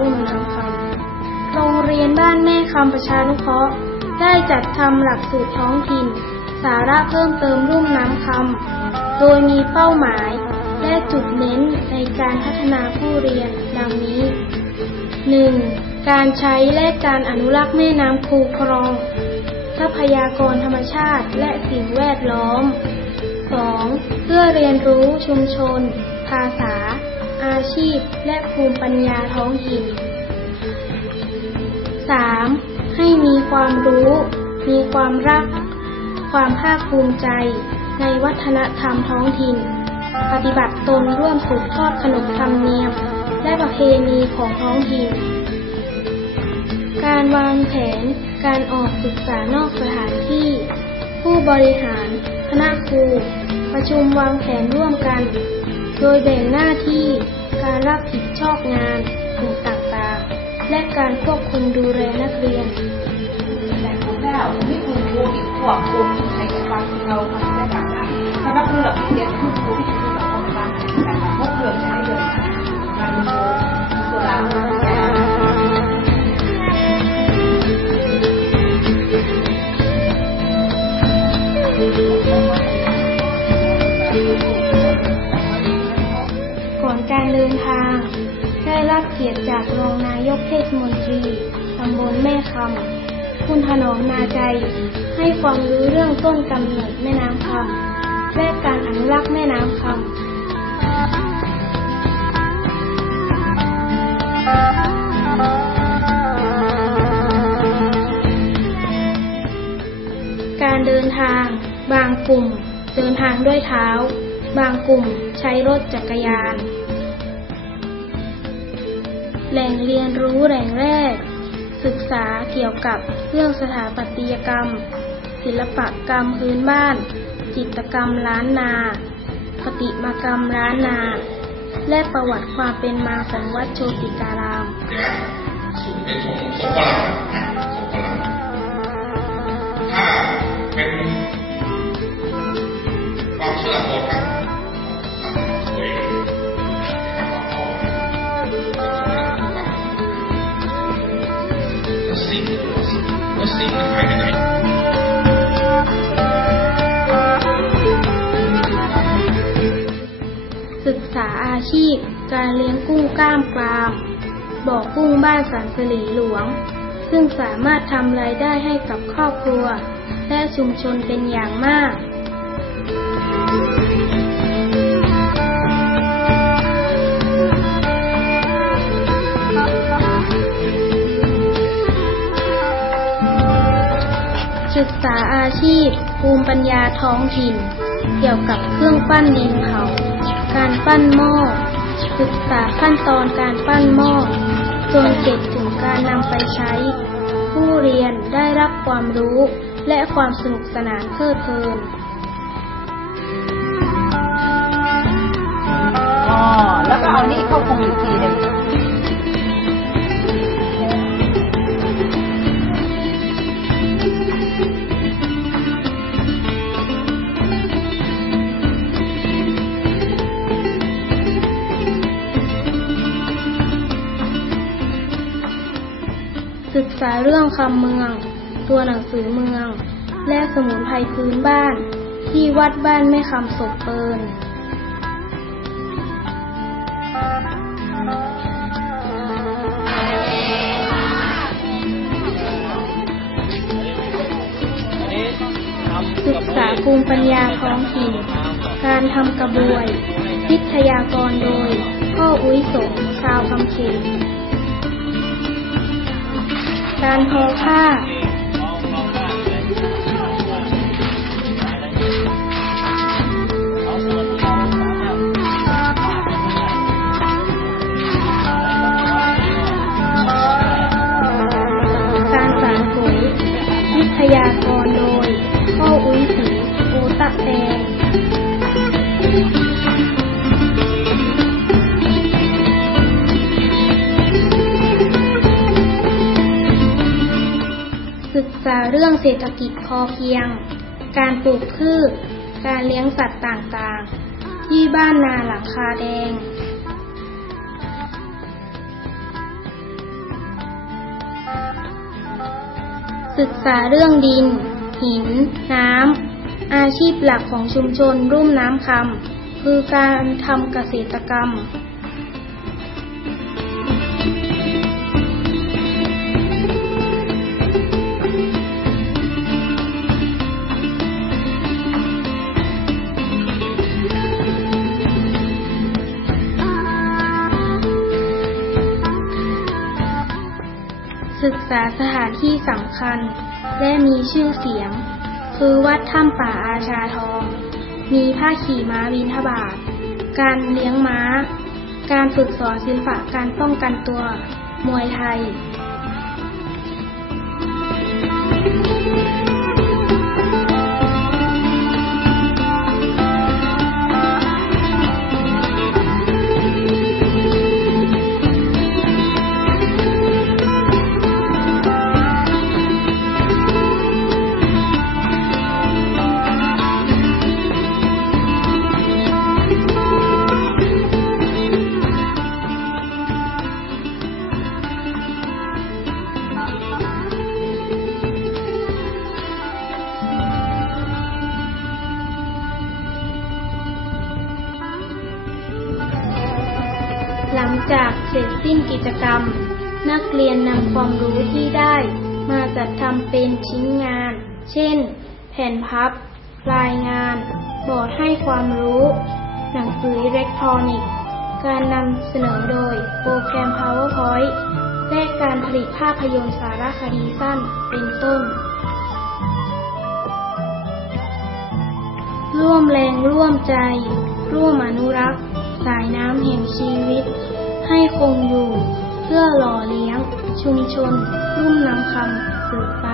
ทั้งชาวชุมนนำคำโรงเรียนบ้านแม่คำประชานุเคราะห์ ได้จัดทำหลักสูตรท้องถิ่น สาระเพิ่มเติมรุ่มน้ำคำโดยมีเป้าหมาย และจุดเน้นในการพัฒนาผู้เรียนดังนี้ 1. การใช้และการอนุรักษ์แม่น้ำคูคลอง ทรัพยากรธรรมชาติและสิ่งแวดล้อม 2. เพื่อเรียนรู้ชุมชน ภาษา อาชีพ และภูมิปัญญาท้องถิ่น 3. ให้มีความรู้ มีความรัก ความภาคภูมิใจ ในวัฒนธรรมท้องถิ่น ปฏิบัติตนร่วมสืบทอดขนบธรรมเนียม และประเพณีของท้องถิ่น การวางแผน การออกศึกษานอกสถานที่ ผู้บริหาร คณะครู ประชุมวางแผนร่วมกัน โดยแบ่งหน้าที่การรับผิดชอบงานกลุ่มต่างๆ และการควบคุมดูแล กียรติจากรองนายกเทศมนตรีตำบลแม่คำคุณถนอมนาใจ ให้ความรู้เรื่องต้นกำเนิดแม่น้ำคำและการอนุรักษ์แม่น้ำคำการเดินทาง บางกลุ่ม เดินทางด้วยเท้า บางกลุ่มใช้รถจักรยาน แหล่งเรียนรู้แหล่งแรก ศึกษาเกี่ยวกับเรื่องสถาปัตยกรรม ศิลปกรรมพื้นบ้าน จิตกรรมล้านนาปฏิมากรรมล้านนา และประวัติความเป็นมาของวัดโชติการาม อาชีพ การเลี้ยงกุ้งกล้ามกราม บ่อกุ้งบ้านสันสลีหลวง ซึ่งสามารถทำรายได้ให้กับครอบครัว และชุมชนเป็นอย่างมากศึกษาอาชีพภูมิปัญญาท้องถิ่น เกี่ยวกับเครื่องปั้นดินเผ การปั้นหม้อ ศึกษาขั้นตอนการปั้นหม้อ จนเสร็จถึงการนำไปใช้ ผู้เรียนได้รับความรู้และความสนุกสนานเพลิดเพลินอ๋อแล้วก็เอานี่เข้าคุมอีกทีหนึ่ง ษาเรื่องคำเมือง ตัวหนังสือเมือง และสมุนไพรพื้นบ้าน ที่วัดบ้านแม่คำศกเปินศึกษาภูมิปัญญาท้องถิ่น การทำกระบวย วิทยากรโดย พ่ออุ้ยสงชาวคำเขน การทอผ้า รื่องเศรษฐกิจพอเพียง การปลูกพืช การเลี้ยงสัตว์ต่างๆ ที่บ้านนาหลังคาแดงศึกษาเรื่องดิน หิน น้ำ อาชีพหลักของชุมชนรุ่มน้ำคำคือการทำเกษตรกรรม ศึกษาสถานที่สำคัญ และมีชื่อเสียง คือวัดถ้ำป่าอาชาทอง มีผ้าขี่ม้าบินทบาท การเลี้ยงม้า การฝึกสอนศิลปะการป้องกันตัว มวยไทย จากเสร็จสิ้นกิจกรรม นักเรียนนำความรู้ที่ได้ มาจัดทำเป็นชิ้นงาน เช่น แผ่นพับ รายงาน บอร์ดให้ความรู้ หนังสืออิเล็กทรอนิกส์ การนำเสนอโดยโปรแกรม PowerPoint และการผลิตภาพยนตร์สารคดีสั้นเป็นต้น ร่วมแรงร่วมใจ ร่วมอนุรักษ์ สายน้ำแห่งชีวิต ให้คงอยู่ เพื่อหล่อเลี้ยง ชุมชนรุ่มน้ำคำสืบไป